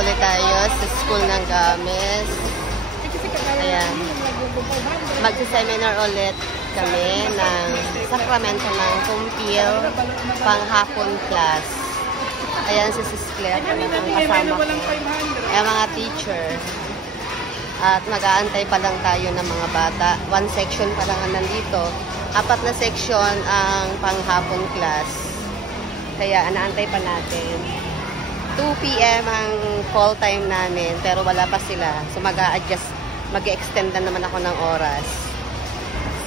ulit tayo sa school ng Games. Ayan. Mag-seminar ulit kami ng Sacramento ng Kumpil panghapon class. Ayan si Sis Claire, ang kasama ko. Ayan mga teacher. At mag-aantay pa lang tayo ng mga bata. 1 section pa lang ang nandito. 4 na section ang panghapon class. Kaya anaantay pa natin. 2 p.m. ang call time namin, pero wala pa sila. So mag-a-adjust, mag-extend na naman ako ng oras.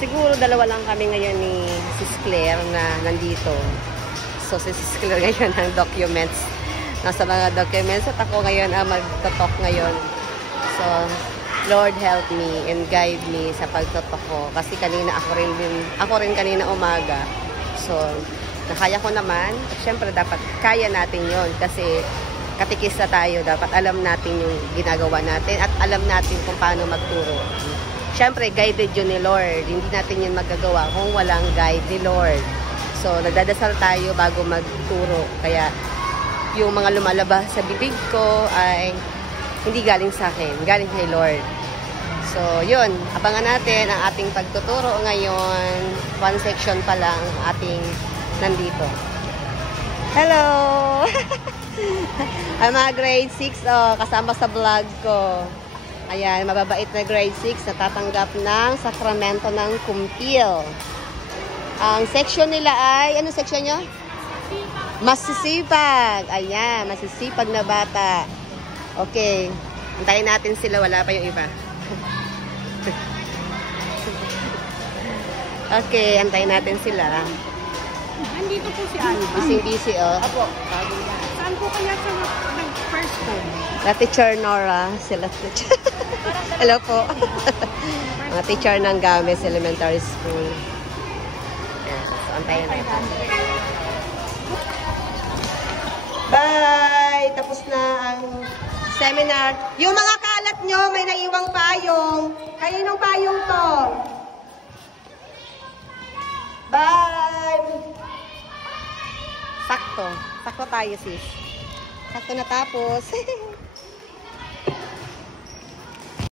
Siguro 2 lang kami ngayon ni Sis Claire na nandito. So si Sis Claire ngayon ang documents. Nasa mga documents at ako ngayon ang mag-talk ngayon. So Lord help me and guide me sa pagtotok ko. Kasi kanina ako rin kanina umaga. So nakaya ko naman. Siyempre, dapat kaya natin yon kasi katikis na tayo. Dapat alam natin yung ginagawa natin at alam natin kung paano magturo. Siyempre, guided yun ni Lord. Hindi natin yun magagawa kung walang guide ni Lord. So, nagdadasal tayo bago magturo. Kaya, yung mga lumalabas sa bibig ko ay hindi galing sa akin. Galing kay Lord. So, yun. Abangan natin ang ating pagtuturo ngayon. 1 section pa lang ating nandito. Hello! Ang mga grade 6, kasama sa vlog ko. Ayan, mababait na grade 6 natatanggap ng Sacramento ng Kumpil. Ang section nila ay, ano section nyo? Masisipag. Ayan, masisipag na bata. Okay. Antayin natin sila, wala pa yung iba. Okay, antayin natin sila. Nandito po si Alba. Busy, oh. Apo. Saan po kaya sa first home? La teacher Nora, sila teacher. Hello po. Mga teacher ng Games Elementary School. Ayan, so antayin natin. Bye! Tapos na ang seminar. Yung mga kalat nyo, may naiwang payong. Kaninong payong to? Bye! Sakto. Sakto tayo, sis. Sakto natapos.